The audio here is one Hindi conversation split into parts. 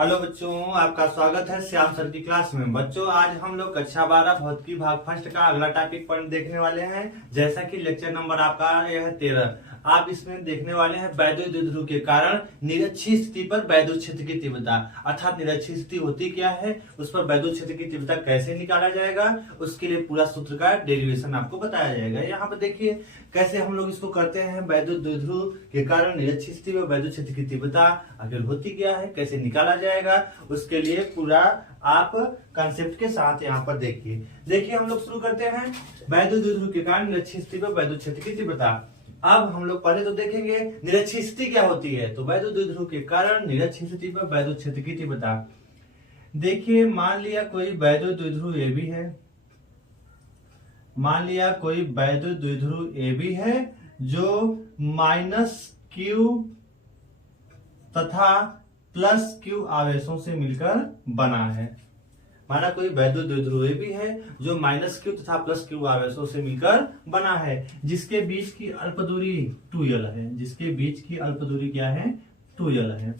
हेलो बच्चों, आपका स्वागत है श्याम सर की क्लास में। बच्चों, आज हम लोग कक्षा 12 भौतिकी भाग फर्स्ट का अगला टॉपिक पर देखने वाले हैं। जैसा कि लेक्चर नंबर आपका यह है 13। आप इसमें देखने वाले हैं वैद्युत द्विध्रुव के कारण निरक्षीय स्थिति पर वैद्युत क्षेत्र की तीव्रता, अर्थात निरक्षीय स्थिति होती क्या है, उस पर वैद्युत क्षेत्र की तीव्रता कैसे निकाला जाएगा, उसके लिए पूरा सूत्र का डेरिवेशन आपको बताया जाएगा। यहाँ पर देखिए कैसे हम लोग इसको करते हैं। वैद्युत द्विध्रुव के कारण निरक्षीय स्थिति में वैद्युत क्षेत्र की तीव्रता आखिर होती क्या है, कैसे निकाला जाएगा, उसके लिए पूरा आप कंसेप्ट के साथ यहाँ पर देखिए हम लोग शुरू करते हैं। वैद्युत द्विध्रुव के कारण निरक्षीय स्थिति में वैद्युत क्षेत्र की तीव्रता। अब हम लोग पहले तो देखेंगे निरक्षीय स्थिति क्या होती है। तो वैद्युत द्विध्रुव के कारण निरक्षीय स्थिति पर वैद्युत क्षेत्र की तीव्रता। देखिए मान लिया कोई वैद्युत द्विध्रुव ए भी है, मान लिया कोई वैद्युत द्विध्रुव ए भी है जो -q तथा +q आवेशों से मिलकर बना है। माना कोई वैद्युत द्विध्रुव ए भी है जो -q तथा +q आवेशों से मिलकर बना है, जिसके बीच की अल्प दूरी 2l है। जिसके बीच की अल्प दूरी क्या है? 2l है।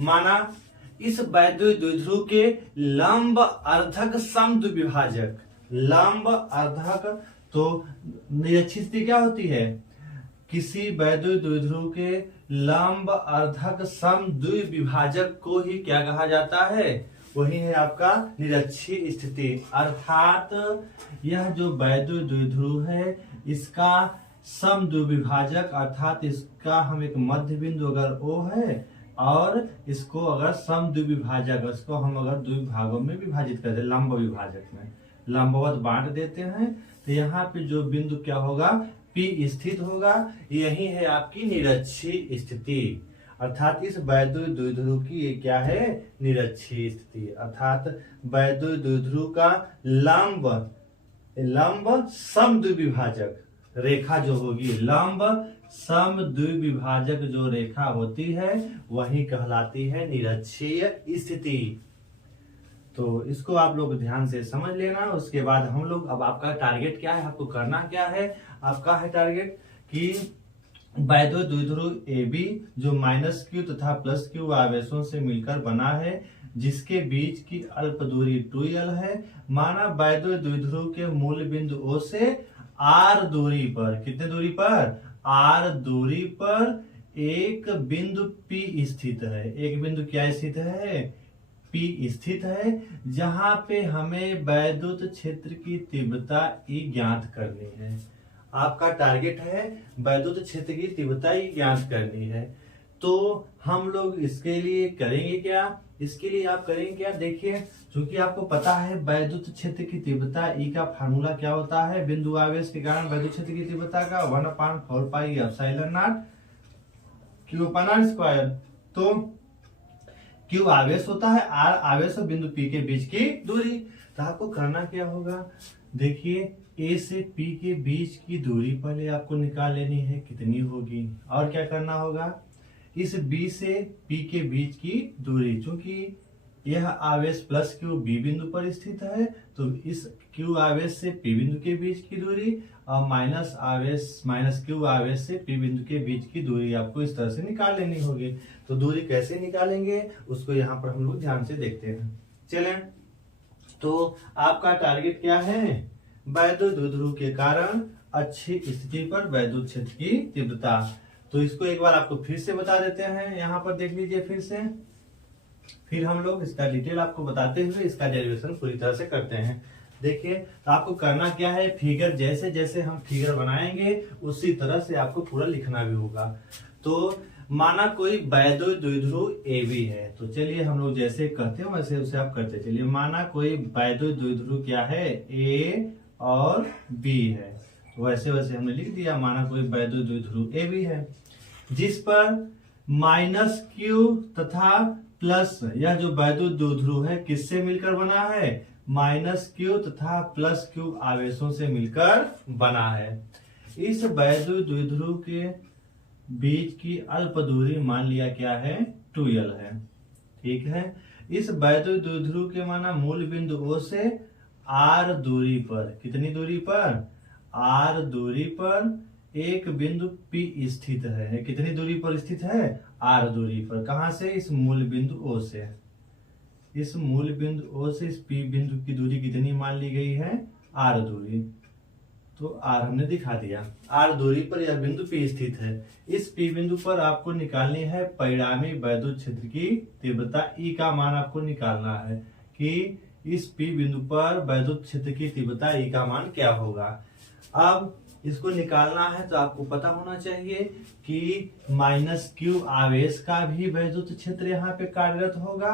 माना इस वैद्युत द्विध्रुव के लंब अर्धक समद्विभाजक, लंब अर्धक, तो निरक्षीय स्थिति क्या होती है? किसी वैद्युत द्विध्रुव के लंब अर्धक समद्विभाजक को ही क्या कहा जाता है? वही है आपका निरक्षीय स्थिति। अर्थात यह जो वैद्युत द्विध्रुव है इसका समद्विभाजक, अर्थात इसका हम एक मध्य बिंदु अगर O है और इसको अगर समद्विभाजक, इसको हम अगर द्विभागों में विभाजित करते हैं, लंब विभाजक में लंबवत बांट देते हैं, तो यहाँ पे जो बिंदु क्या होगा? P स्थित होगा। यही है आपकी निरक्षीय स्थिति। अर्थात इस वैद्युत द्विध्रुव की ये क्या है? निरक्षीय स्थिति। अर्थात वैद्युत द्विध्रुव का लंब समद्विभाजक रेखा जो होगी, लंब समद्विभाजक जो रेखा होती है वही कहलाती है निरक्षीय स्थिति। तो इसको आप लोग ध्यान से समझ लेना। उसके बाद हम लोग, अब आपका टारगेट क्या है, आपको करना क्या है? आपका है टारगेट कि वैद्युत द्विध्रुव ए बी जो -q तथा +q आवेशों से मिलकर बना है, जिसके बीच की अल्प दूरी 2l है। माना वैद्युत द्विध्रुव के मूल बिंदु O से r दूरी पर, कितने दूरी पर? r दूरी पर एक बिंदु P स्थित है। एक बिंदु क्या स्थित है? P स्थित है, जहां पे हमें वैद्युत क्षेत्र की तीव्रता E ज्ञात करनी है। आपका टारगेट है वैद्युत क्षेत्र की तीव्रता ही ज्ञात करनी है। तो हम लोग इसके लिए करेंगे क्या? इसके लिए आप करेंगे क्या? देखिए, क्योंकि आपको पता है वैद्युत क्षेत्र की तीव्रता E का फार्मूला क्या होता है? बिंदु आवेश के कारण वैद्युत क्षेत्र की तीव्रता का 1/4πε0 q/r²। तो Q आवेश होता है, R आवेश और बिंदु P के बीच की दूरी। तो आपको करना क्या होगा? देखिए A से P के बीच की दूरी पहले आपको निकाल लेनी है, कितनी होगी। और क्या करना होगा? इस B से P के बीच की दूरी, चूंकि यह आवेश +q B बिंदु पर स्थित है, तो इस Q आवेश से P बिंदु के बीच की दूरी और -q आवेश से P बिंदु के बीच की दूरी आपको इस तरह से निकाल लेनी होगी। तो दूरी कैसे निकालेंगे उसको यहाँ पर हम लोग ध्यान से देखते हैं। चलें, तो आपका टारगेट क्या है? वैद्युत द्विध्रुव के कारण अच्छी स्थिति पर वैद्युत क्षेत्र की तीव्रता। तो इसको एक बार आपको फिर से बता देते हैं, यहाँ पर देख लीजिए फिर से। फिर हम लोग इसका डिटेल आपको बताते हुए इसका डेरिवेशन पूरी तरह से करते हैं। देखिए, तो आपको करना क्या है? फिगर जैसे जैसे हम फिगर बनाएंगे उसी तरह से आपको पूरा लिखना भी होगा। तो माना कोई वैद्युत द्विध्रुव ए बी है, तो चलिए हम लोग जैसे कहते हैं वैसे उसे आप करते चलिए। माना कोई वैद्युत द्विध्रुव क्या है? ए और बी है, तो वैसे वैसे हमने लिख दिया। माना कोई वैद्युत द्विध्रुव ए बी है जिस पर -q तथा प्लस, यह जो वैद्युत द्विध्रुव है किससे मिलकर बना है? -q तथा +q आवेशों से मिलकर बना है। इस वैद्युत द्विध्रुव के बीच की अल्प दूरी मान लिया क्या है? 2l है। ठीक है, इस वैद्युत द्विध्रुव के माना मूल बिंदु O से r दूरी पर, कितनी दूरी पर? r दूरी पर एक बिंदु P स्थित है। कितनी दूरी पर स्थित है? r दूरी पर। कहां से? इस मूल बिंदु O से। इस मूल बिंदु O से इस P बिंदु की दूरी कितनी मान ली गई है, R दूरी। तो R हमने दिखा दिया। R दूरी पर यह बिंदु P स्थित है। इस P बिंदु पर आपको निकालनी है परिणामी वैद्युत क्षेत्र की तीव्रता E का मान आपको निकालना है कि इस P बिंदु पर वैद्युत क्षेत्र की तीव्रता E का मान क्या होगा। अब इसको निकालना है तो आपको पता होना चाहिए कि -q आवेश का भी वैद्युत क्षेत्र यहाँ पे कार्यरत होगा,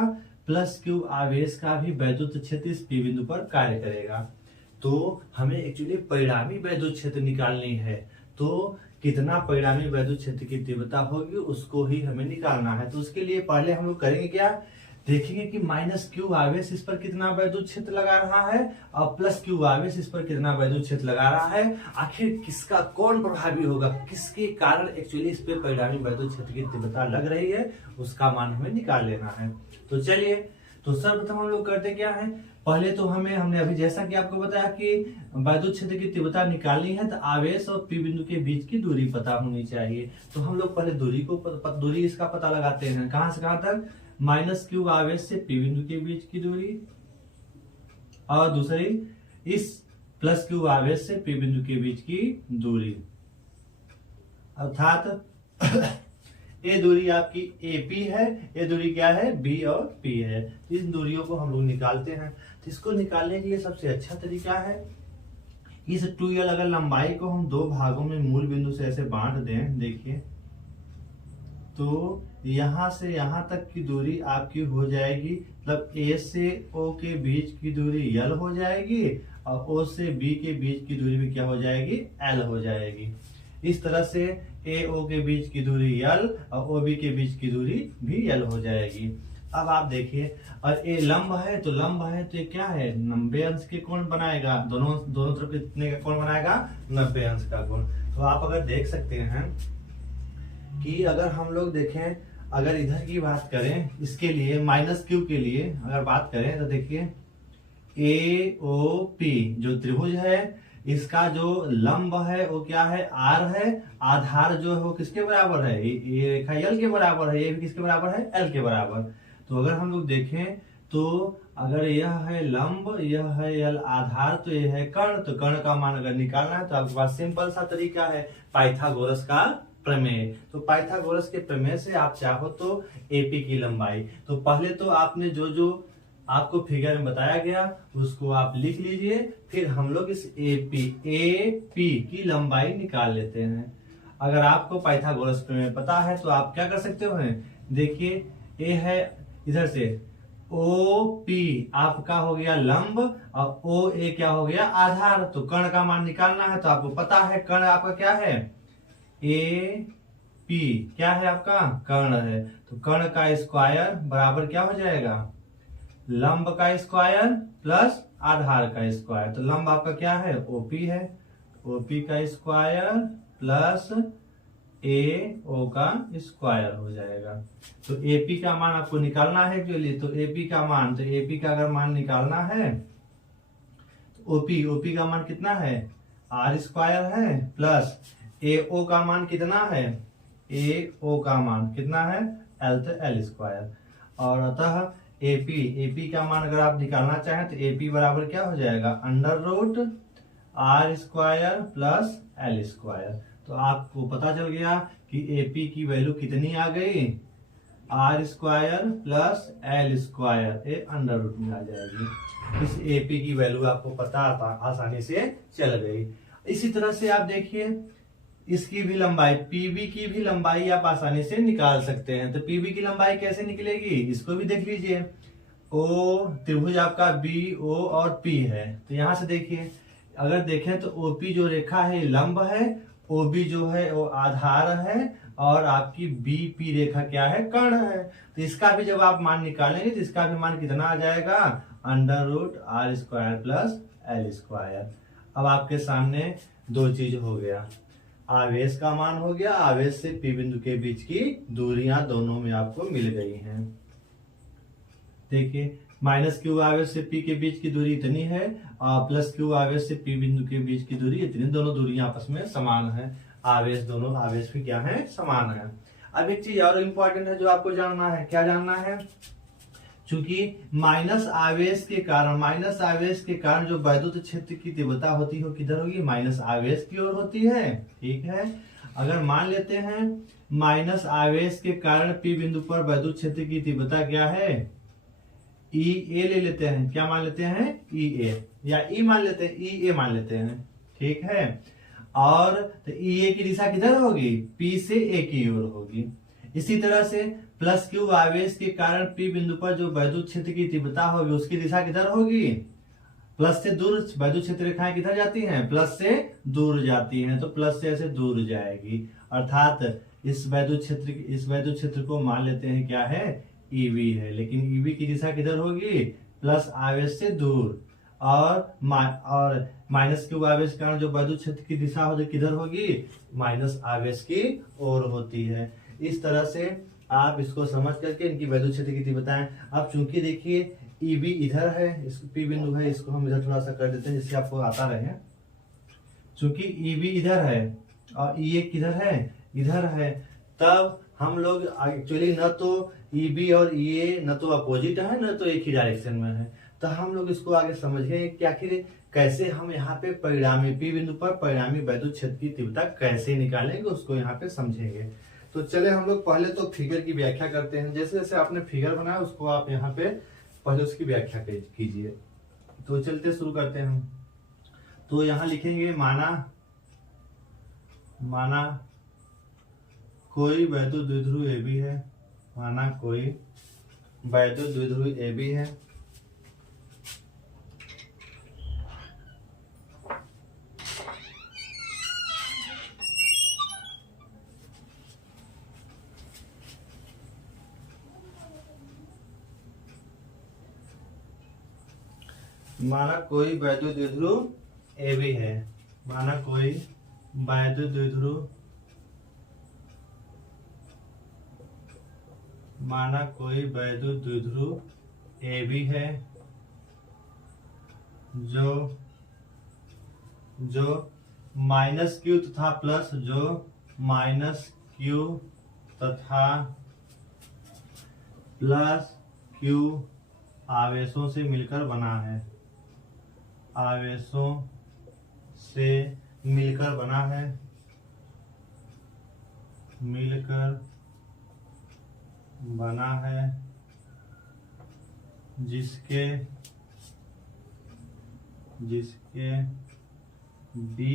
+q आवेश का भी वैद्युत क्षेत्र इस P बिंदु पर कार्य करेगा। तो हमें एक्चुअली परिणामी वैद्युत क्षेत्र निकालनी है। तो कितना परिणामी वैद्युत क्षेत्र की तीव्रता होगी उसको ही हमें निकालना है। तो उसके लिए पहले हम लोग करेंगे क्या, देखेंगे कि -q आवेश इस पर कितना वैद्युत क्षेत्र लगा रहा है और +q आवेश इस पर कितना वैद्युत क्षेत्र लगा रहा है। आखिर किसका कौन प्रभावी होगा, किसके कारण एक्चुअली इस पे परिणामी वैद्युत क्षेत्र की तीव्रता लग रही है, उसका मान हमें निकाल लेना है। तो चलिए, तो सर्वप्रथम हम लोग करते क्या है, पहले तो हमने अभी जैसा कि आपको बताया कि वैद्युत क्षेत्र की तीव्रता निकालनी है तो आवेश और P बिंदु के बीच की दूरी पता होनी चाहिए। तो हम लोग पहले दूरी इसका पता लगाते हैं। कहां से कहां तक, -q आवेश से P बिंदु के बीच की दूरी और दूसरी इस +q आवेश से P बिंदु के बीच की दूरी, अर्थात ये दूरी आपकी AP है, ये दूरी क्या है, B और P है। इन दूरियों को हम लोग निकालते हैं। तो इसको निकालने के लिए सबसे अच्छा तरीका है, इस 2l अगर लंबाई को हम दो भागों में मूल बिंदु से ऐसे बांट दें, देखिए तो यहां से यहां तक की दूरी आपकी हो जाएगी, मतलब A से O के बीच की दूरी L हो जाएगी और O से B के बीच की दूरी भी क्या हो जाएगी, L हो जाएगी। इस तरह से AO के बीच की दूरी L और OB के बीच की दूरी भी L हो जाएगी। अब आप देखिए, और ये लंब है तो ये क्या है, 90 अंश के कोण बनाएगा, दोनों तरफ कितने का कोण बनाएगा, 90 अंश का कोण। तो आप अगर देख सकते हैं कि अगर हम लोग देखें, अगर इधर की बात करें, इसके लिए -q के लिए अगर बात करें तो देखिए AOP जो त्रिभुज है, इसका जो लंब है वो क्या है, R है, आधार जो है वो किसके बराबर है, ये रेखा L के बराबर है, ये भी किसके बराबर है, L के बराबर। तो अगर हम लोग देखें तो अगर यह है लंब, यह है L आधार, तो यह है कर्ण, तो कर्ण का मान अगर निकालना है तो आपके पास सिंपल सा तरीका है, पाइथागोरस का प्रमेय। तो पाइथागोरस के प्रमेय से आप चाहो तो AP की लंबाई, तो पहले तो आपने जो आपको फिगर में बताया गया उसको आप लिख लीजिए, फिर हम लोग इस AP की लंबाई निकाल लेते हैं। अगर आपको पाइथागोरस प्रमेय पता है तो आप क्या कर सकते हो, देखिए A है, इधर से OP आपका हो गया लंब और OA क्या हो गया, आधार। तो कर्ण का मान निकालना है तो आपको पता है कर्ण आपका क्या है, AP क्या है आपका, कर्ण है। तो कर्ण का स्क्वायर बराबर क्या हो जाएगा, लंब का स्क्वायर प्लस आधार का स्क्वायर। तो लंब आपका क्या है, OP है, OP का स्क्वायर प्लस AO का स्क्वायर हो जाएगा। तो AP का मान आपको निकालना है एक्चुअली, तो AP का अगर मान निकालना है तो OP का मान कितना है, R स्क्वायर है, प्लस AO का मान कितना है, AO का मान कितना है, L तो L स्क्वायर। और अतः AP का मान अगर आप निकालना चाहें तो AP बराबर क्या हो जाएगा, √R square plus L square. तो आपको पता चल गया कि AP की वैल्यू कितनी आ गई, R square plus L square, ये √ में आ जाएगी। इस AP की वैल्यू आपको पता आसानी से चल गई। इसी तरह से आप देखिए इसकी भी लंबाई, PB की भी लंबाई आप आसानी से निकाल सकते हैं। तो PB की लंबाई कैसे निकलेगी, इसको भी देख लीजिए। O त्रिभुज आपका BO और P है, तो यहां से देखिए, अगर देखें तो OP जो रेखा है लंब है, OB जो है वो आधार है और आपकी BP रेखा क्या है, कर्ण है। तो इसका भी जब आप मान निकालेंगे तो इसका भी मान कितना आ जाएगा, √R square plus L square. अब आपके सामने दो चीज हो गया, आवेश का मान हो गया, आवेश से P बिंदु के बीच की दूरियां दोनों में आपको मिल गई हैं। देखिए -q आवेश से P के बीच की दूरी इतनी है और +q आवेश से P बिंदु के बीच की दूरी इतनी, दोनों दूरियां आपस में समान है, दोनों आवेश भी क्या है, समान है। अब एक चीज और इम्पोर्टेंट है जो आपको जानना है, क्या जानना है, चूंकि माइनस आवेश के कारण जो वैद्युत क्षेत्र की तीव्रता होती है किधर होगी, माइनस आवेश की ओर होती है। ठीक है, अगर मान लेते हैं माइनस आवेश के कारण पी बिंदु पर वैद्युत क्षेत्र की तीव्रता क्या है, ई ए ले लेते हैं। क्या मान लेते हैं, ई ए, या ई मान लेते हैं, ई ए मान लेते हैं। ठीक है, और तो ई ए की दिशा किधर होगी, पी से ए की ओर होगी। इसी तरह से प्लस क्यू आवेश के कारण पी बिंदु पर जो वैद्युत क्षेत्र की तीव्रता होगी उसकी दिशा किधर होगी, प्लस से दूर। वैद्युत क्षेत्र रेखाएं किधर जाती हैं, प्लस से दूर जाती हैं, तो प्लस से ऐसे दूर जाएगी। अर्थात इस वैद्युत क्षेत्र को मान लेते हैं क्या है, ईवी है। लेकिन ईवी की दिशा किधर होगी, प्लस आवेश से दूर। और माइनस क्यू आवेश के कारण जो वैद्युत क्षेत्र की दिशा होगी किधर होगी, माइनस आवेश की ओर होती है। इस तरह से आप इसको समझ करके इनकी वैद्युत क्षेत्र की तीव्रताएं। अब चूंकि देखिए ईबी इधर है, इस पी बिंदु है, इसको हम इधर थोड़ा सा कर देते हैं जिससे आपको आता रहे। चूंकि ईबी इधर है और ई ए किधर है, इधर है, तब हम लोग एक्चुअली न तो ईबी और ई ए न तो अपोजिट है न तो एक ही डायरेक्शन में है। तो हम लोग इसको आगे समझेंगे कि आखिर कैसे हम यहाँ पे परिणामी पी बिंदु पर परिणामी वैद्युत क्षेत्र की तीव्रता कैसे निकालेंगे, उसको यहाँ पे समझेंगे। तो चले हम लोग पहले तो फिगर की व्याख्या करते हैं। जैसे जैसे आपने फिगर बनाया उसको आप यहाँ पे पहले उसकी व्याख्या कीजिए। तो चलते शुरू करते हैं हम। तो यहाँ लिखेंगे माना कोई वैद्युत द्विध्रुव AB है, माना कोई वैद्युत द्विध्रुव AB है, माना कोई वैद्युत द्विध्रुव AB है, माना कोई वैद्युत द्विध्रुव AB है जो माइनस क्यू तथा प्लस क्यू आवेशों से मिलकर बना है, जिसके बीच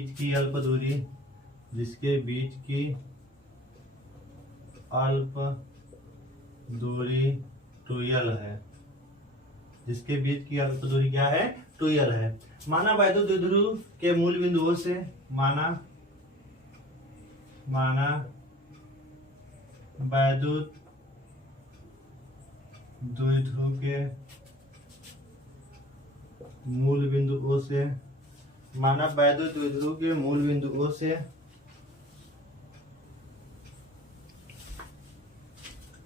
की अल्प दूरी टूयल है, जिसके बीच की अल्प दूरी क्या है, टूयल है। माना वैद्युत द्विध्रुव के मूल बिंदुओं से माना वैद्युत द्विध्रुव के मूल बिंदुओं से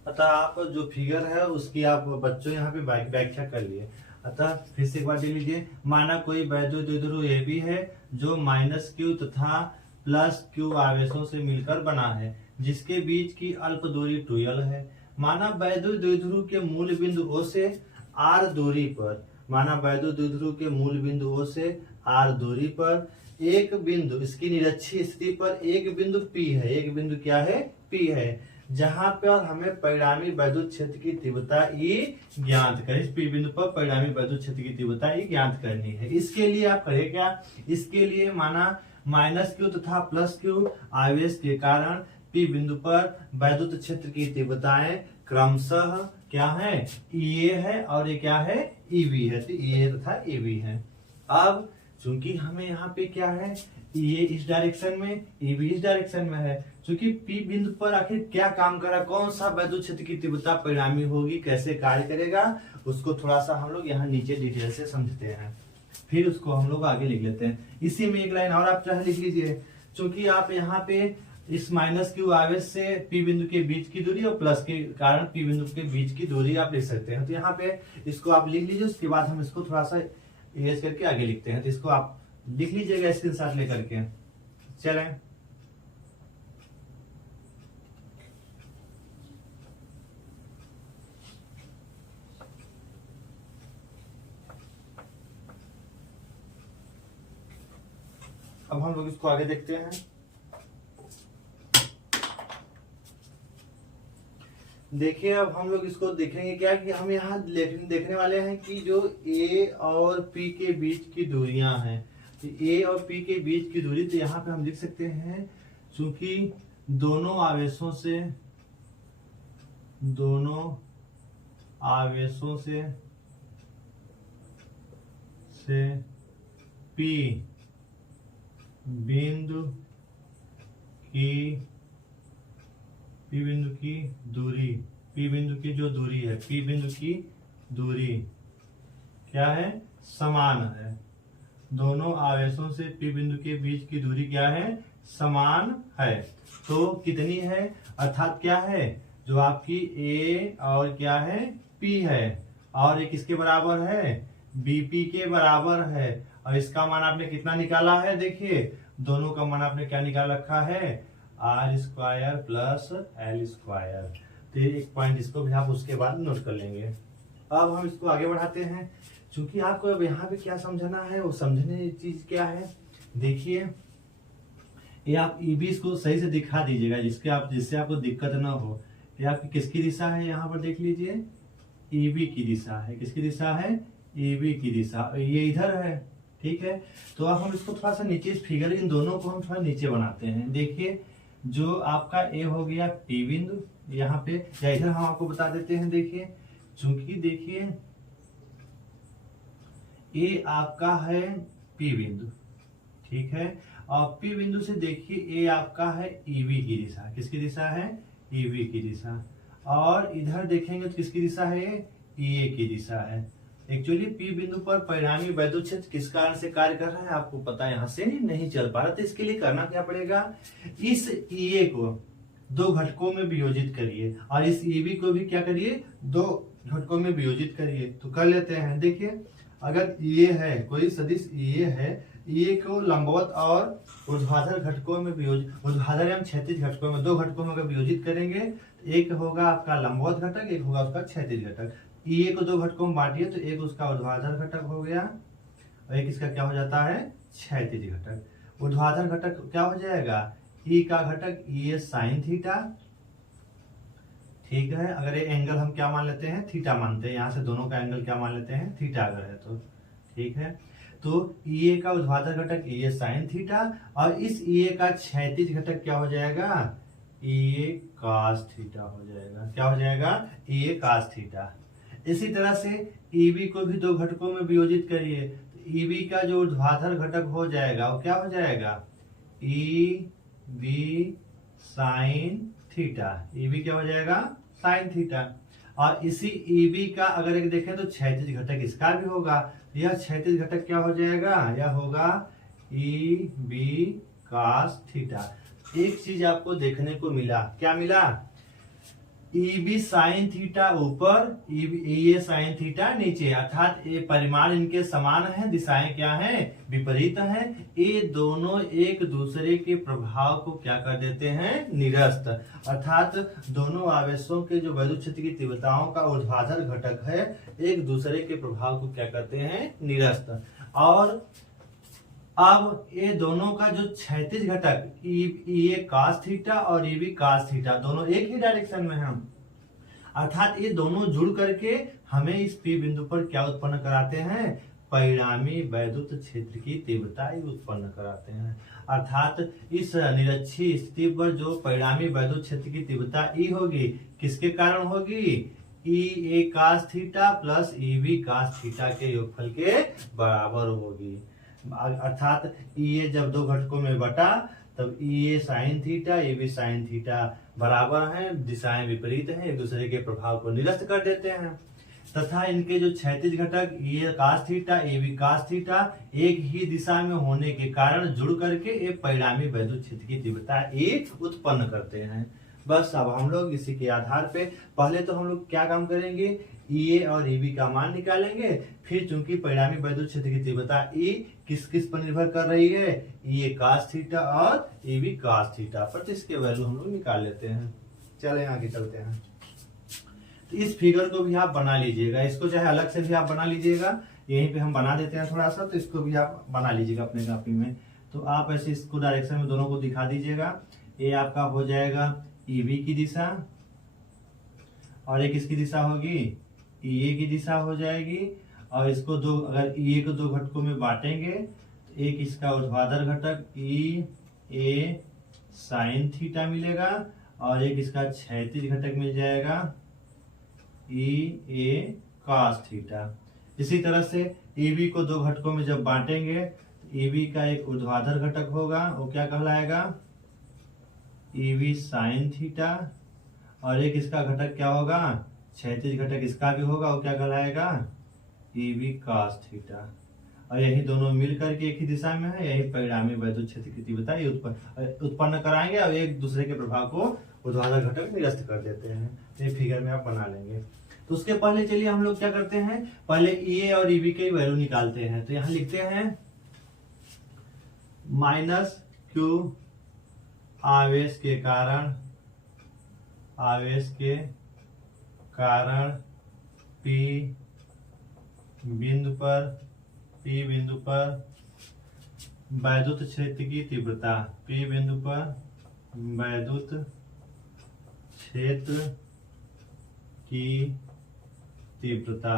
अतः आप जो फिगर है उसकी आप बच्चों यहाँ पे व्याख्या कर लिए। अतः फिर से एक बार देख लीजिए, माना कोई वैद्युत द्विध्रुव AB है जो माइनस क्यू तथा प्लस क्यू आवेशों से मिलकर बना है, जिसके बीच की अल्प दूरी टूयल है। माना वैद्युत द्विध्रुव के मूल बिंदुओं से R दूरी पर, दूरी पर एक बिंदु, इसकी निरक्षीय स्थिति पर एक बिंदु P है, एक बिंदु क्या है, P है, जहां पर हमें परिणामी वैद्युत क्षेत्र की तीव्रता E ज्ञात करें। इस P बिंदु पर परिणामी वैद्युत क्षेत्र की तीव्रता E ज्ञात करनी है। इसके लिए आप करें क्या, इसके लिए माना माइनस क्यू तथा प्लस क्यू आवेश के कारण P बिंदु पर वैद्युत क्षेत्र की तीव्रताएं क्रमशः क्या है, EA है और ये क्या है, EB है। तो EA तथा EB है। अब चूंकि हमें यहाँ पे क्या है, EA इस डायरेक्शन में, EB इस डायरेक्शन में है। चूंकि P बिंदु पर आखिर क्या काम कर रहा है, कौन सा वैद्युत क्षेत्र की तीव्रता परिणामी होगी, कैसे कार्य करेगा, उसको थोड़ा सा हम लोग यहाँ नीचे डिटेल से समझते हैं, फिर उसको हम लोग आगे लिख लेते हैं। इसी में एक लाइन और आप चाहे लिख लीजिए। चूंकि आप यहाँ पे इस माइनस क्यू आवेश से P बिंदु के बीच की दूरी और प्लस के कारण P बिंदु के बीच की दूरी आप लिख सकते हैं। तो यहाँ पे इसको आप लिख लीजिए, उसके बाद हम इसको थोड़ा सा इरेज करके आगे लिखते हैं। तो इसको आप लिख लीजिएगा स्क्रीनशॉट लेकर के। चलें, अब हम लोग इसको आगे देखते हैं। देखिए अब हम लोग इसको देखेंगे क्या कि हम यहाँ देखने वाले हैं कि जो ए और पी के बीच की दूरियां हैं, ए और पी के बीच की दूरी, तो यहाँ पे हम लिख सकते हैं चूंकि दोनों आवेशों से पी बिंदु की दूरी, पी बिंदु की जो दूरी है, पी बिंदु की दूरी क्या है, समान है। दोनों आवेशों से पी बिंदु के बीच की दूरी क्या है, समान है। तो कितनी है, अर्थात क्या है, जो आपकी ए और क्या है, पी है, और ये किसके बराबर है, बीपी के बराबर है। और इसका मान आपने कितना निकाला है, देखिए दोनों का मान आपने क्या निकाल रखा है, R square plus L square. तो एक पॉइंट इसको भी आप उसके बाद नोट कर लेंगे। अब हम इसको आगे बढ़ाते हैं। चूंकि आपको अब यहाँ पे क्या समझना है, वो समझने की चीज क्या है, देखिए ये आप ईबी को सही से दिखा दीजिएगा जिससे आपको दिक्कत ना हो। ये आपकी किसकी दिशा है, यहाँ पर देख लीजिए ईबी की दिशा है। किसकी दिशा है, ईबी की दिशा, ये इधर है, ठीक है। तो अब हम इसको थोड़ा सा नीचे, इस फिगर इन दोनों को हम थोड़ा नीचे बनाते हैं। देखिए जो आपका ए हो गया पी बिंदु, यहाँ पे या इधर हम आपको बता देते हैं। देखिए चूंकि देखिए ए आपका है पी बिंदु, ठीक है, और पी बिंदु से देखिए ए आपका है ईबी की दिशा। किसकी दिशा है, ईबी की दिशा। और इधर देखेंगे तो किसकी दिशा है, ई ए की दिशा है। एक्चुअली पी बिंदु पर परिणामी वैद्युत क्षेत्र किस कारण से कार्य कर रहा है आपको पता है, यहाँ से नहीं चल पा रहा। तो इसके लिए करना क्या पड़ेगा, इस ईए को दो घटकों में वियोजित करिए और इस ईबी को भी क्या करिए, दो घटकों में वियोजित करिए। तो कर लेते हैं। देखिए अगर ये है कोई सदिश ये है, ये को लंबवत और ऊर्ध्वाधर घटकों में वियोजित, ऊर्ध्वाधर एवं क्षैतिज घटकों में, दो घटकों में अगर वियोजित करेंगे तो एक होगा आपका लंबवत घटक, एक होगा उसका क्षैतिज घटक। ये को दो घटकों में बांटिए तो एक उसका ऊर्ध्वाधर घटक हो गया और एक इसका क्या हो जाता है, क्षैतिज घटक। ऊर्ध्वाधर घटक क्या हो जाएगा, ई का घटक ये साइन थीटा, ठीक है। अगर ये एंगल हम क्या मान लेते हैं, थीटा मानते हैं, यहाँ से दोनों का एंगल क्या मान लेते हैं, थीटा अगर है तो, ठीक है। तो ये का ऊर्ध्वाधर घटक ये साइन थीटा और इस ये का क्षैतिज घटक क्या हो जाएगा, ये कास थीटा हो जाएगा। क्या हो जाएगा, ये कास थीटा। इसी तरह से ईबी को भी दो घटकों में वियोजित करिए। ईबी का जो ऊर्ध्वाधर घटक हो जाएगा वो क्या हो जाएगा, E B sine theta. EB क्या हो जाएगा, साइन थीटा। और इसी ईबी का अगर एक देखें तो क्षैतिज घटक इसका भी होगा। यह क्षैतिज घटक क्या हो जाएगा, यह होगा ई बी कास थीटा। एक चीज आपको देखने को मिला, क्या मिला, ईबी साइन थीटा ऊपर, ये साइन थीटा नीचे, अर्थात ये परिमाण इनके समान है, दिशाएं क्या हैं, विपरीत हैं। ये दोनों एक दूसरे के प्रभाव को क्या कर देते हैं, निरस्त। अर्थात दोनों आवेशों के जो वैद्युत क्षेत्र की तीव्रताओं का ऊर्ध्वाधर घटक है एक दूसरे के प्रभाव को क्या करते हैं, निरस्त। और अब ये दोनों का जो क्षैतिज घटक ये कास थीटा और ये भी कास थीटा, दोनों एक ही डायरेक्शन में हैं। अर्थात ये दोनों जुड़ करके हमें इस पी बिंदु पर क्या उत्पन्न कराते हैं, परिणामी वैद्युत क्षेत्र की तीव्रता उत्पन्न कराते हैं। अर्थात इस निरक्षीय स्थिति पर जो परिणामी वैद्युत क्षेत्र की तीव्रता ई होगी, किसके कारण होगी, E A cos theta plus E B cos theta के योगफल के बराबर होगी। अर्थात ये जब दो घटकों में बटा तब ये साइन थीटा ये भी साइन थीटा बराबर हैं, दिशाएं विपरीत हैं, एक दूसरे के प्रभाव को निरस्त कर देते हैं। तथा इनके जो क्षैतिज घटक ये कास थीटा ये भी कास थीटा एक ही दिशा में होने के कारण जुड़ करके एक परिणामी वैद्युत क्षेत्र की तीव्रता ए उत्पन्न करते हैं। बस अब हम लोग इसी के आधार पे पहले तो हम लोग क्या काम करेंगे, ई और ईबी का मान निकालेंगे। फिर चूंकि परिणामी वैद्युत क्षेत्र की तीव्रता ई किस किस पर निर्भर कर रही है, ये कास थीटा और ये भी कास थीटा पर, तो इसके वैल्यू हम लोग निकाल लेते हैं। चले आगे चलते हैं। तो इस फिगर को भी आप बना लीजिएगा, इसको चाहे अलग से भी आप बना लीजिएगा, यहीं पे हम बना देते हैं थोड़ा सा, तो इसको भी आप बना लीजिएगा अपने कॉपी में। तो आप ऐसे इसको डायरेक्शन में दोनों को दिखा दीजिएगा। ये आपका हो जाएगा ईबी की दिशा, और एक इसकी दिशा होगी ईए की दिशा हो जाएगी। और इसको दो, अगर ईए को दो घटकों में बांटेंगे तो एक इसका ऊर्ध्वाधर घटक ई ए साइन थीटा मिलेगा, और एक इसका क्षैतिज घटक मिल जाएगा ई ए कॉस थीटा। इसी तरह से ईबी को दो घटकों में जब बांटेंगे तो ईबी का एक ऊर्ध्वाधर घटक होगा, वो क्या कहलाएगा ईबी साइन थीटा, और एक इसका घटक क्या होगा क्षैतिज घटक इसका भी होगा, वो क्या कहलाएगा ईबी कॉस थीटा। और यही दोनों मिल करके एक ही दिशा में है, यही परिणामी वैद्युत क्षेत्र की तीव्रता ये उत्पन्न कराएंगे, और एक दूसरे के प्रभाव को ऊर्ध्वाधर घटक निरस्त कर देते हैं। ये फिगर में आप बना लेंगे। तो उसके पहले चलिए हम लोग क्या करते हैं, पहले ईए और ईबी की वैल्यू निकालते हैं। तो यहाँ लिखते हैं माइनस क्यू आवेश के कारण पी बिंदु पर वैद्युत क्षेत्र की तीव्रता, पी बिंदु पर वैद्युत क्षेत्र की तीव्रता,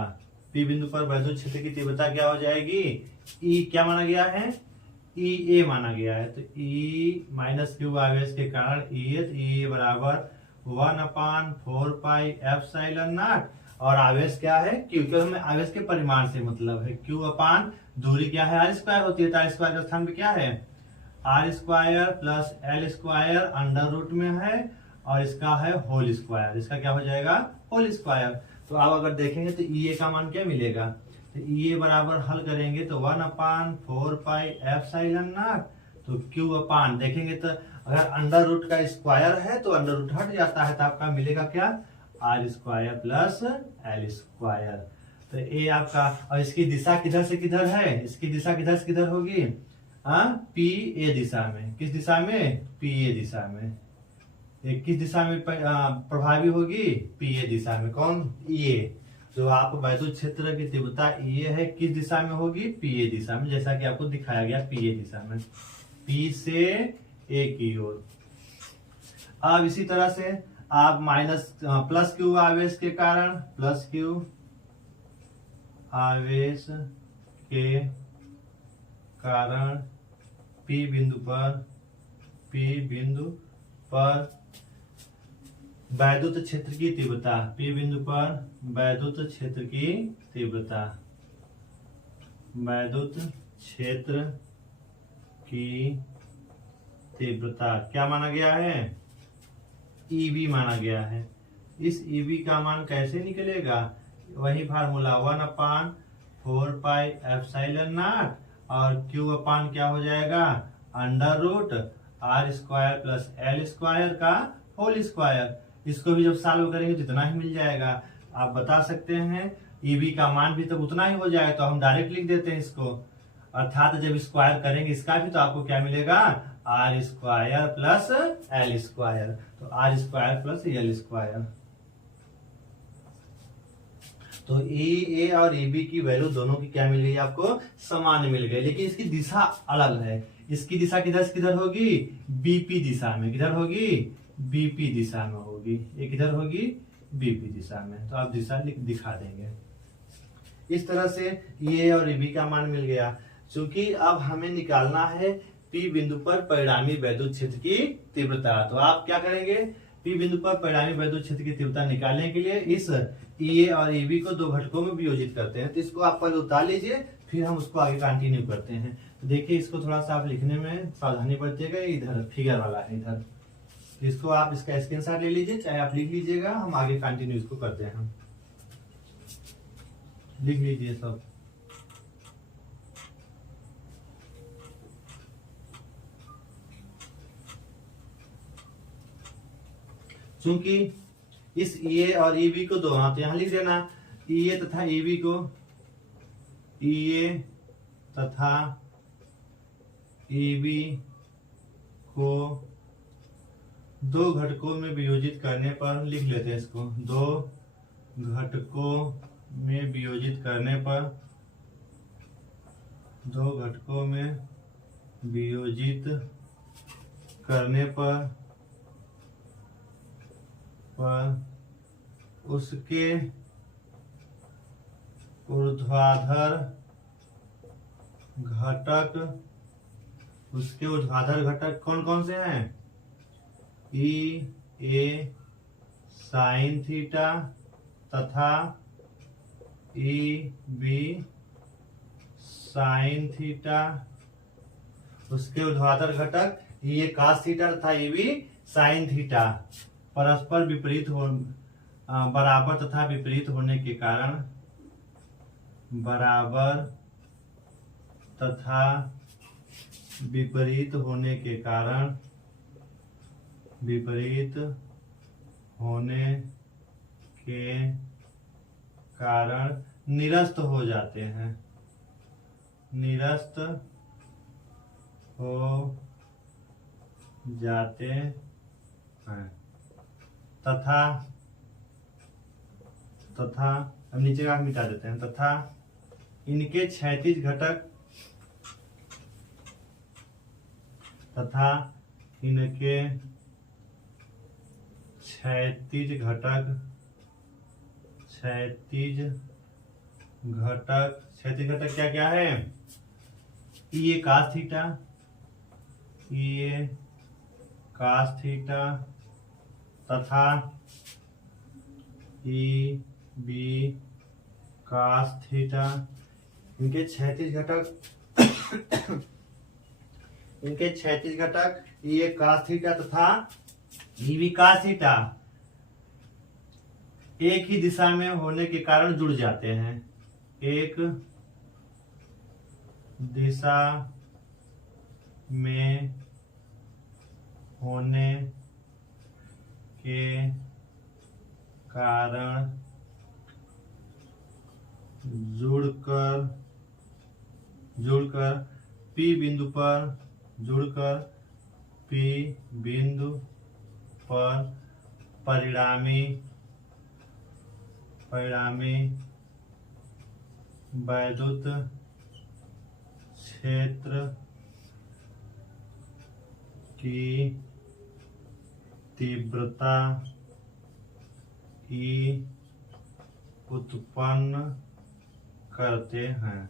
पी बिंदु पर वैद्युत क्षेत्र की तीव्रता क्या हो जाएगी, ई क्या माना गया है ई ए माना गया है। तो ई माइनस क्यू आवेश के कारण ई बराबर 1/4 पाई एप्सिलॉन नॉट, और आवेश क्या है क्यू, क्योंकि हमें आवेश के परिमाण से मतलब है। क्यू अपान दूरी क्या है आर स्क्वायर होती है, तो आर स्क्वायर के स्थान पे क्या है R square plus L square under root में है, और इसका है होल स्क्वायर, इसका क्या हो जाएगा होल स्क्वायर। तो आप अगर देखेंगे तो ई ए का मान क्या मिलेगा, तो ई ए बराबर हल करेंगे तो 1/4 पाई एप्सिलॉन नॉट, तो क्यू अपान देखेंगे तो अगर अंडर रूट का स्क्वायर है तो अंडर रूट हट जाता है, तो आपका मिलेगा क्या R square plus L square. तो ये आपका, और इसकी दिशा किधर से किधर है, इसकी दिशा किधर से किधर होगी पी ए दिशा में, किस दिशा में पी ए दिशा में। किस दिशा में प्रभावी होगी पी ए दिशा में, कौन ये जो आप वैद्युत क्षेत्र की तीव्रता ये है किस दिशा में होगी पी ए दिशा में, जैसा कि आपको दिखाया गया पी ए दिशा में, पी से ए की ओर। अब इसी तरह से आप माइनस प्लस क्यू आवेश के कारण, प्लस क्यू आवेश के कारण पी बिंदु पर वैद्युत क्षेत्र की तीव्रता, पी बिंदु पर वैद्युत क्षेत्र की तीव्रता, वैद्युत क्षेत्र की तीव्रता क्या माना गया है ईबी माना गया है। इस ईबी का मान कैसे निकलेगा, वही फार्मूला 1/4 पाई एप्सिलॉन नॉट, और क्यू अपान क्या हो जाएगा under root R square plus L square का होल स्क्वायर। इसको भी जब सॉल्व करेंगे तो इतना ही मिल जाएगा। आप बता सकते हैं ईबी का मान भी तो उतना ही हो जाएगा, तो हम डायरेक्ट लिख देते हैं इसको, अर्थात जब स्क्वायर करेंगे इसका भी तो आपको क्या मिलेगा R square plus L square, तो R square plus L square. तो ए और ईबी की वैल्यू दोनों की क्या मिल गई आपको समान मिल गई, लेकिन इसकी दिशा अलग है। इसकी दिशा किधर से किधर होगी बीपी दिशा में, किधर होगी बीपी दिशा में होगी, ये किधर होगी बीपी दिशा में। तो आप दिशा दिखा देंगे। इस तरह से ये और ईबी का मान मिल गया। चूंकि अब हमें निकालना है पी बिंदु पर परिणामी वैद्युत क्षेत्र की तीव्रता, तो आप क्या करेंगे पी बिंदु पर परिणामी वैद्युत क्षेत्र की तीव्रता निकालने के लिए इस ई और ईबी को दो घटकों में वियोजित करते हैं। तो इसको आप पहले उतार लीजिए, फिर हम उसको आगे कंटिन्यू करते हैं। तो देखिए इसको थोड़ा सा आप लिखने में सावधानी बरतिएगा, इधर फिगर वाला है इधर, इसको आप इसका स्क्रीनशॉट ले लीजिए, चाहे आप लिख लीजिएगा, हम आगे कंटिन्यू इसको करते हैं। लिख लीजिए सब। चूंकि इस ए और ईबी को दो हाथ यहां लिख देना, ए तथा ईबी को, ए तथा ईबी को दो घटकों में वियोजित करने पर, लिख लेते हैं इसको, दो घटकों में वियोजित करने पर, दो घटकों में वियोजित करने पर उसके ऊर्ध्वाधर घटक कौन कौन से हैं? ई ए साइन थीटा तथा ई बी साइन थीटा, उसके ऊर्ध्वाधर घटक ये कास थीटा तथा ये भी साइन थीटा परस्पर विपरीत हो बराबर तथा विपरीत होने के कारण निरस्त हो जाते हैं तथा अब नीचे का मिटा देते हैं। तथा इनके क्षैतिज घटक क्या क्या है? ये कास थीटा तथा ई बी कास थीटा, इनके क्षैतिज घटक ये कास थीटा तथा ई बी कास थीटा एक ही दिशा में होने के कारण जुड़ जाते हैं। एक दिशा में होने के कारण जुड़कर P बिंदु पर परिणामी वैद्युत क्षेत्र की तीव्रता की उत्पन्न करते हैं।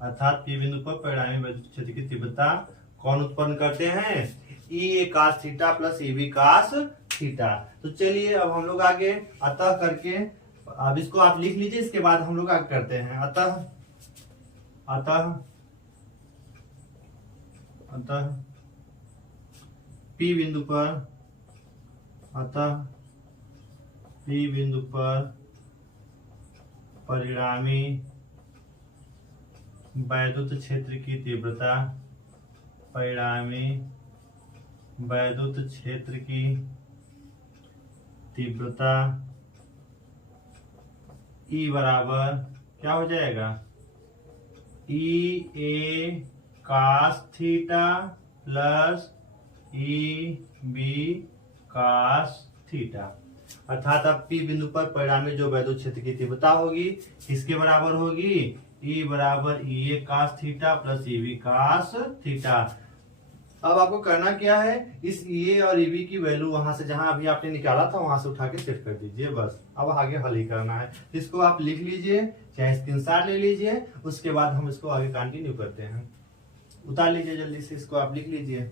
अर्थात P बिंदु पर परिणामी वैद्युत क्षेत्र की तीव्रता कौन उत्पन्न करते हैं? E A cos theta plus E B cos theta. तो चलिए अब हम लोग आगे अतः करके, अब इसको आप लिख लीजिए, इसके बाद हम लोग आगे करते हैं। अतः P बिंदु पर परिणामी वैद्युत क्षेत्र की तीव्रता E बराबर क्या हो जाएगा? E A cos theta plus E B cos theta. अर्थात अब P बिंदु पर परिणामी जो वैद्युत क्षेत्र की तीव्रता होगी किसके बराबर होगी? E बराबर E A cos theta plus E B cos theta. अब आपको करना क्या है? इस ई ए और ई बी की वैल्यू वहां से जहां अभी आपने निकाला था वहां से उठा के सेट कर दीजिए, बस। अब आगे हल ही करना है। इसको आप लिख लीजिए, चाहे स्क्रीनशॉट ले लीजिए, उसके बाद हम इसको आगे कंटिन्यू करते हैं। उतार लीजिए जल्दी से, इसको आप लिख लीजिए।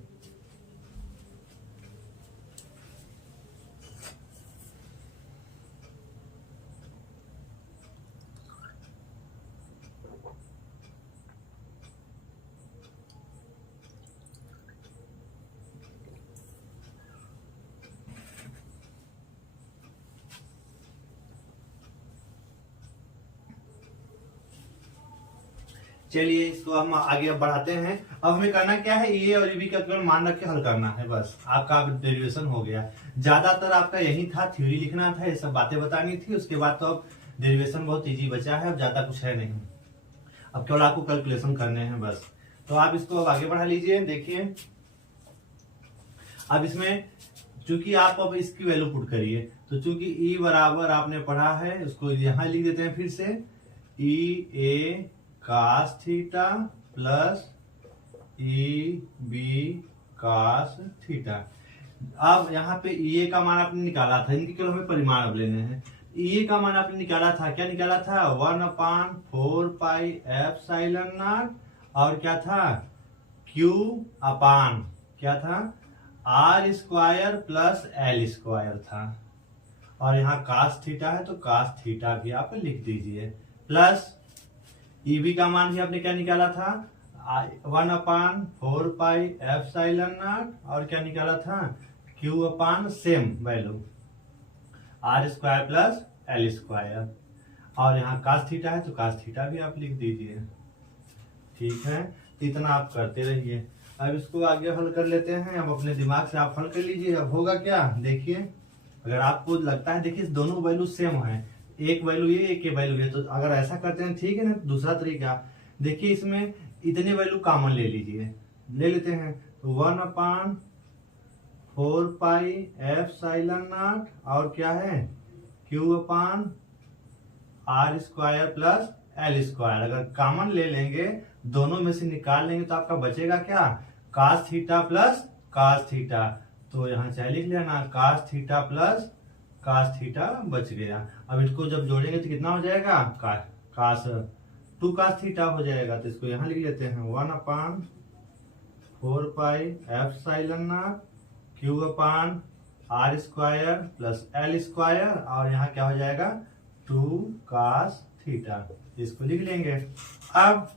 चलिए इसको हम आगे बढ़ाते हैं। अब हमें करना क्या है? ए और बी का केवल मान रख के हल करना है, बस। आपका डेरिवेशन हो गया। ज्यादातर आपका यही था, थ्योरी लिखना था, ये सब बातें बतानी थी। उसके बाद तो अब डेरिवेशन बहुत इजी बचा है, अब ज्यादा कुछ है नहीं। अब केवल आपको कैलकुलेशन करने हैं, बस। तो आप इसको अब आगे बढ़ा लीजिए। देखिए अब इसमें चूंकि आप अब इसकी वैल्यू पुट करिए, तो चूंकि E बराबर आपने पढ़ा है, उसको यहां लिख देते हैं फिर से। E A cos theta plus E B cos theta. अब यहाँ पे ए का मान आपने निकाला था, इनके केवल हमें परिमाण अब लेने हैं। ए का मान आपने निकाला था, क्या निकाला था 1/4πε0 और क्या था Q अपान क्या था r² प्लस l² था। और यहाँ cos थीटा है तो cos थीटा भी आप लिख दीजिए। प्लस ईबी का मान भी आपने क्या निकाला था 1/4πε0 और क्या निकाला था Q upon same value r² plus l²। और यहाँ cos थीटा है तो cos थीटा भी आप लिख दीजिए। ठीक है, तो इतना आप करते रहिए। अब इसको आगे हल कर लेते हैं। अब अपने दिमाग से आप हल कर लीजिए। अब होगा क्या देखिए, अगर आपको लगता है देखिए दोनों वैल्यू सेम है, एक वैल्यू ये एक वैल्यू ये, तो अगर ऐसा करते हैं ठीक है ना। दूसरा तरीका देखिए, इसमें इतने वैल्यू कॉमन ले लीजिए, ले लेते हैं तो 1/4πε0 और क्या है Q अपान r² प्लस l²। अगर कॉमन ले लेंगे दोनों में से निकाल लेंगे तो आपका बचेगा क्या cos theta plus cos theta. तो यहाँ चाहे लिख लेना cos theta plus cos theta बच गया। अब इसको जब जोड़ेंगे तो कितना हो जाएगा cos 2cos थीटा हो जाएगा। तो इसको यहाँ लिख लेते हैं 1/4πε0 Q अपान r² प्लस l² और यहाँ क्या हो जाएगा 2cos थीटा। इसको लिख लेंगे। अब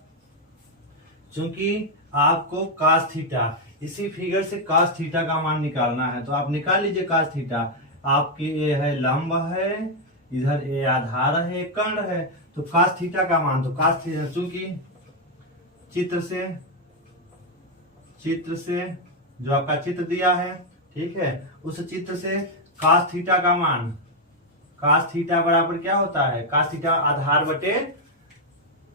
चूंकि आपको cos थीटा इसी फिगर से cos थीटा का मान निकालना है तो आप निकाल लीजिए cos थीटा। आपके ये है लंब है, इधर ये आधार है, कर्ण है, तो cos थीटा का मान तो cos थीटा चूंकि चित्र से जो आपका चित्र दिया है ठीक है, उस चित्र से cos थीटा का मान cos थीटा बराबर क्या होता है cos थीटा आधार बटे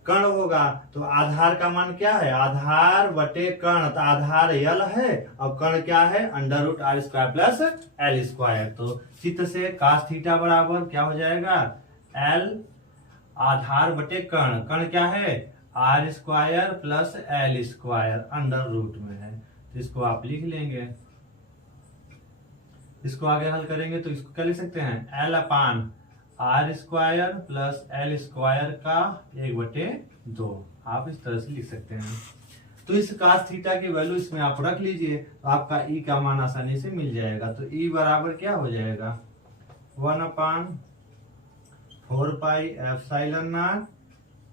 कर्ण होगा। तो आधार का मान क्या है आधार बटे कर्ण, तो आधार l है और कर्ण क्या है √r² प्लस l²। तो चित्र से cos थीटा बराबर क्या हो जाएगा l आधार बटे कर्ण, कर्ण क्या है r² plus l² under root में है। तो इसको आप लिख लेंगे। इसको आगे हल करेंगे तो इसको क्या लिख सकते हैं l अपान r² प्लस l² का 1/2 आप इस तरह से लिख सकते हैं। तो इस cos थीटा की वैल्यू इसमें आप रख लीजिए तो आपका e का मान आसानी से मिल जाएगा। तो e बराबर क्या हो जाएगा 1/4πε0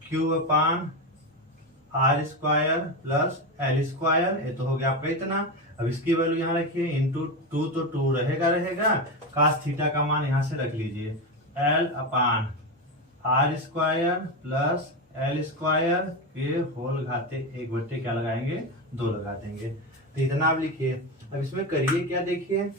Q अपान r² प्लस l²। ये तो हो गया आपका इतना। अब इसकी वैल्यू यहाँ रखिए इंटू 2 तो 2 रहेगा cos थीटा का मान यहाँ से रख लीजिए l अपान r² प्लस l² के होल घाते 1/2 क्या लगाएंगे 2 लगा देंगे। तो इतना आप लिखिए। अब इसमें करिए क्या देखिए,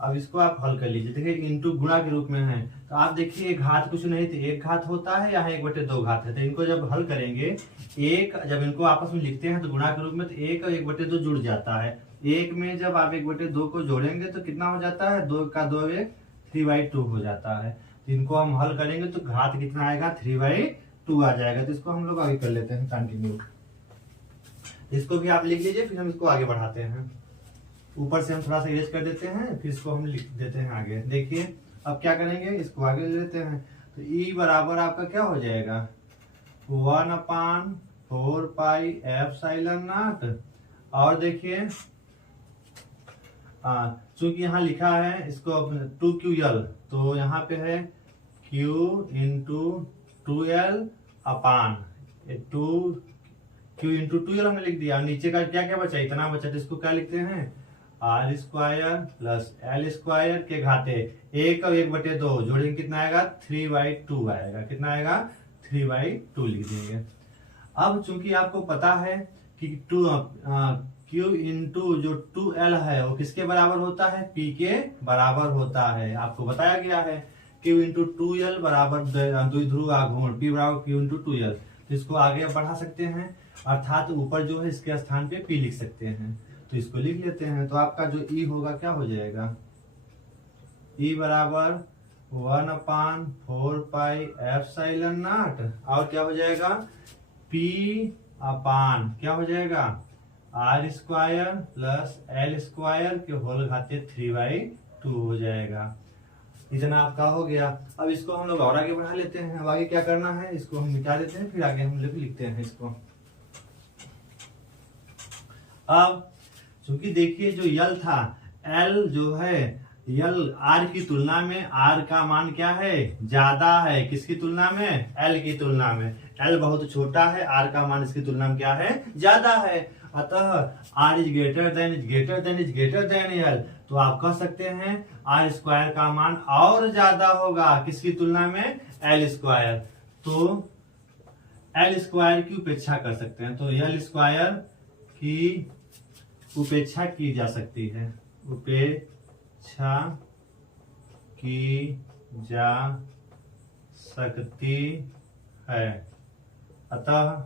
अब इसको आप हल कर लीजिए। देखिए इंटू गुणा के रूप में है तो आप देखिए घात कुछ नहीं तो एक घात होता है, यहाँ 1/2 घात है। तो इनको जब हल करेंगे एक जब इनको आपस में लिखते हैं तो गुणा के रूप में तो 1 और 1/2 जुड़ जाता है। एक में जब आप 1/2 को जोड़ेंगे तो कितना हो जाता है 2 का 2 1 3/2 हो जाता है। तो इनको हम हल करेंगे तो घात कितना आएगा 3/2 आ जाएगा। तो इसको हम लोग आगे कर लेते हैं कंटिन्यू। इसको भी आप लिख लीजिए, फिर हम इसको आगे बढ़ाते हैं। ऊपर से हम थोड़ा सा इरेज कर देते हैं, फिर इसको हम लिख देते हैं आगे। देखिए अब क्या करेंगे इसको आगे ले लेते हैं। तो E बराबर आपका क्या हो जाएगा 1/4πε0 और देखिए चूंकि यहाँ लिखा है इसको 2QL तो यहाँ पे है Q इंटू 2L अपान 2Q हमने लिख दिया। नीचे का क्या क्या बचा इतना बचा, तो इसको क्या लिखते हैं r² प्लस l² के घाते 1 और 1/2 जोड़ेंगे कितना आएगा 3/2 आएगा। कितना आएगा 3/2 लिख देंगे। अब चूंकि आपको पता है कि Q इंटू जो 2L है वो किसके बराबर होता है P के बराबर होता है। आपको बताया गया है Q इंटू 2L बराबर द्विध्रुव आघूर्ण P बराबर Q इंटू 2L। तो इसको आगे बढ़ा सकते हैं, अर्थात ऊपर जो है इसके स्थान पे P लिख सकते हैं। तो इसको लिख लेते हैं। तो आपका जो E होगा क्या हो जाएगा E बराबर 1/4πε0 और क्या हो जाएगा P अपान क्या हो जाएगा R square plus L square के होल घाते 3/2 हो जाएगा। इतना आपका हो गया। अब इसको हम लोग और आगे बढ़ा लेते हैं। अब आगे क्या करना है, इसको हम मिटा देते हैं, फिर आगे हम लोग लिखते हैं इसको। अब चूंकि देखिए जो यल था, एल जो है यल आर की तुलना में आर का मान क्या है ज्यादा है, किसकी तुलना में एल की तुलना में। एल बहुत छोटा है, आर का मान इसकी तुलना में क्या है ज्यादा है। अतः R is greater than L, तो आप कह सकते हैं आर स्क्वायर का मान और ज्यादा होगा किसकी तुलना में एल स्क्वायर। तो एल स्क्वायर की उपेक्षा कर सकते हैं, तो एल स्क्वायर की उपेक्षा की जा सकती है, उपेक्षा की जा सकती है। अतः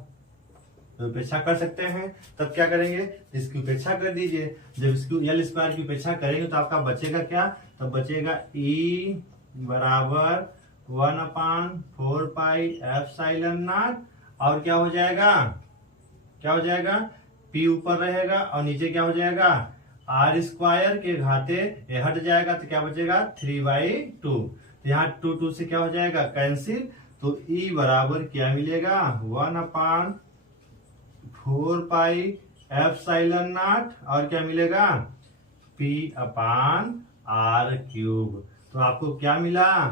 तो उपेक्षा कर सकते हैं, तब क्या करेंगे इसकी उपेक्षा कर दीजिए। जब इसकी एल स्क्वायर की उपेक्षा करेंगे तो आपका बचेगा क्या, तब बचेगा ई बराबर 1/4 पाई एप्सिलॉन नॉट, और क्या हो जाएगा पी ऊपर रहेगा और नीचे क्या हो जाएगा आर स्क्वायर के घाते ये हट जाएगा, तो क्या बचेगा 3/2। तो यहाँ 2 से क्या हो जाएगा कैंसिल, तो ई बराबर क्या मिलेगा 1/4 पाई एप्सिलॉन नॉट, और क्या मिलेगा P/R³। तो आपको क्या मिला,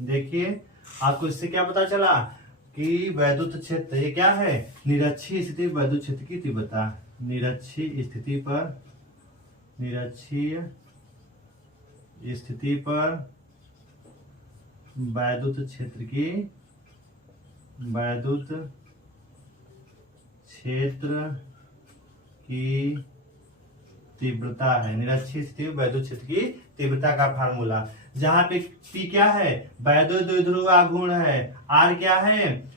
देखिए आपको इससे क्या पता चला कि वैद्युत क्षेत्र ये क्या है निरक्षीय स्थिति वैद्युत क्षेत्र की तीव्रता, निरक्षीय स्थिति पर वैद्युत क्षेत्र की तीव्रता है। निरक्षीय स्थिति वैद्युत क्षेत्र की तीव्रता का फार्मूला, जहां पे P क्या है वैद्युत द्विध्रुव आघूर्ण है, R क्या है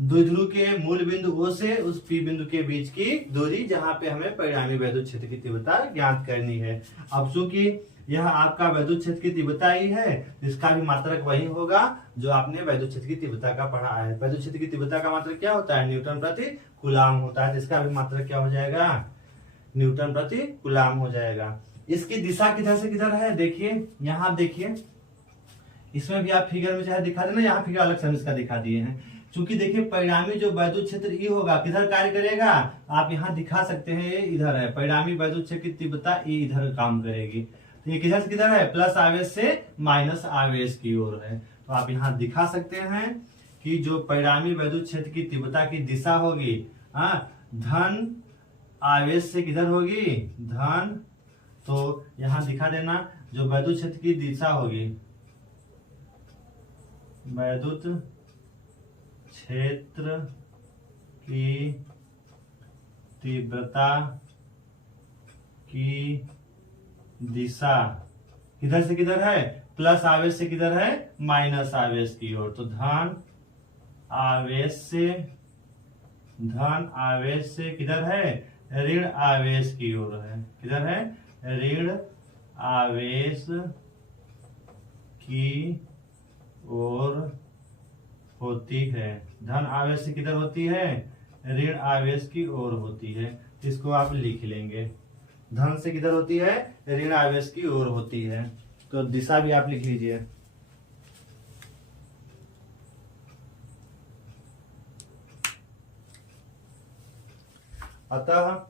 द्विध्रुव के मूल बिंदु O से उस P बिंदु के बीच की दूरी, जहां पे हमें परिणामी वैद्युत क्षेत्र की तीव्रता ज्ञात करनी है। अब चूंकि यह आपका वैद्युत क्षेत्र की तीव्रता ही है, इसका भी मात्रक वही होगा जो आपने वैद्युत क्षेत्र की तीव्रता का पढ़ा है। वैद्युत क्षेत्र की तीव्रता का मात्रक क्या होता है न्यूटन प्रति कूलाम होता है, इसका भी मात्रक क्या हो जाएगा न्यूटन प्रति कूलाम हो जाएगा। इसकी दिशा किधर से किधर है, देखिए यहाँ देखिए, इसमें भी आप फिगर में चाहे दिखा देना, यहाँ फिगर अलग से हम इसका दिखा दिए हैं। चूंकि देखिए परिणामी जो वैद्युत क्षेत्र ई होगा किधर कार्य करेगा, आप यहाँ दिखा सकते हैं ये इधर है, परिणामी वैद्युत क्षेत्र की तीव्रता ई इधर काम करेगी। तो ये किधर से किधर है प्लस आवेश से माइनस आवेश की ओर है। तो आप यहाँ दिखा सकते हैं कि जो परिणामी वैद्युत क्षेत्र की तीव्रता की दिशा होगी धन आवेश से किधर होगी धन, तो यहां दिखा देना जो वैद्युत क्षेत्र की दिशा होगी वैद्युत क्षेत्र की तीव्रता की दिशा किधर से किधर है प्लस आवेश से किधर है माइनस आवेश की ओर। तो धन आवेश से किधर है ऋण आवेश की ओर है, किधर है ऋण आवेश की ओर होती है। धन आवेश से किधर होती है ऋण आवेश की ओर होती है, इसको आप लिख लेंगे। धन से किधर होती है ऋण आवेश की ओर होती है, तो दिशा भी आप लिख लीजिए। अतः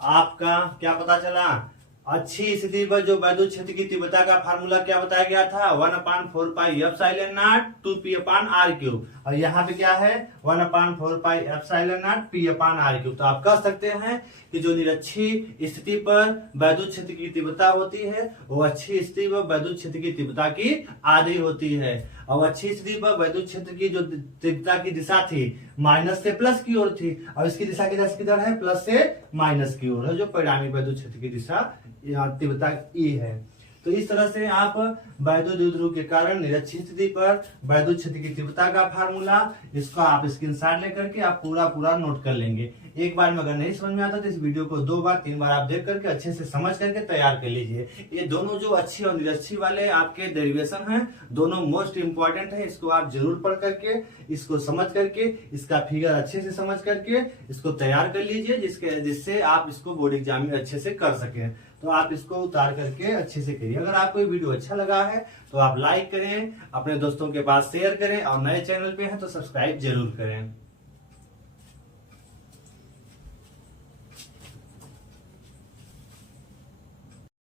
आपका क्या पता चला, अच्छी स्थिति पर जो वैद्युत क्षेत्र की तीव्रता का फार्मूला क्या बताया गया था 1/4 पाई एप्सिलॉन नॉट 2P/R³, और यहाँ पे क्या है 1/4 पाई एप्सिलॉन नॉट P/R³। तो आप कह सकते हैं कि जो निरक्षीय स्थिति पर वैद्युत क्षेत्र की तीव्रता होती है वो अच्छी स्थिति पर वैद्युत क्षेत्र की तीव्रता की आधी होती है, और अच्छी स्थिति पर वैद्युत क्षेत्र की जो तीव्रता की दिशा थी माइनस से प्लस की ओर थी, और इसकी दिशा किधर है प्लस से माइनस की ओर है, जो परिणामी वैद्युत क्षेत्र की दिशा तीव्रता ई है। तो इस तरह से आप वैद्युत द्विध्रुव के कारण निरक्षीय स्थिति पर वैद्युत क्षेत्र की तीव्रता का फार्मूला, इसको आप स्क्रीनशॉट लेकर के आप पूरा नोट कर लेंगे। एक बार में अगर नहीं समझ में आता तो इस वीडियो को 2 बार 3 बार आप देख करके अच्छे से समझ करके तैयार कर लीजिए। ये दोनों जो अच्छी और निरक्षी वाले आपके डेरिवेशन हैं, दोनों मोस्ट इंपॉर्टेंट है। इसको आप जरूर पढ़ करके, इसको समझ करके, इसका फिगर अच्छे से समझ करके इसको तैयार कर लीजिए, जिससे आप इसको बोर्ड एग्जाम में अच्छे से कर सकें। तो आप इसको उतार करके अच्छे से करिए। अगर आपको ये वीडियो अच्छा लगा है तो आप लाइक करें, अपने दोस्तों के पास शेयर करें, और नए चैनल पे हैं तो सब्सक्राइब जरूर करें।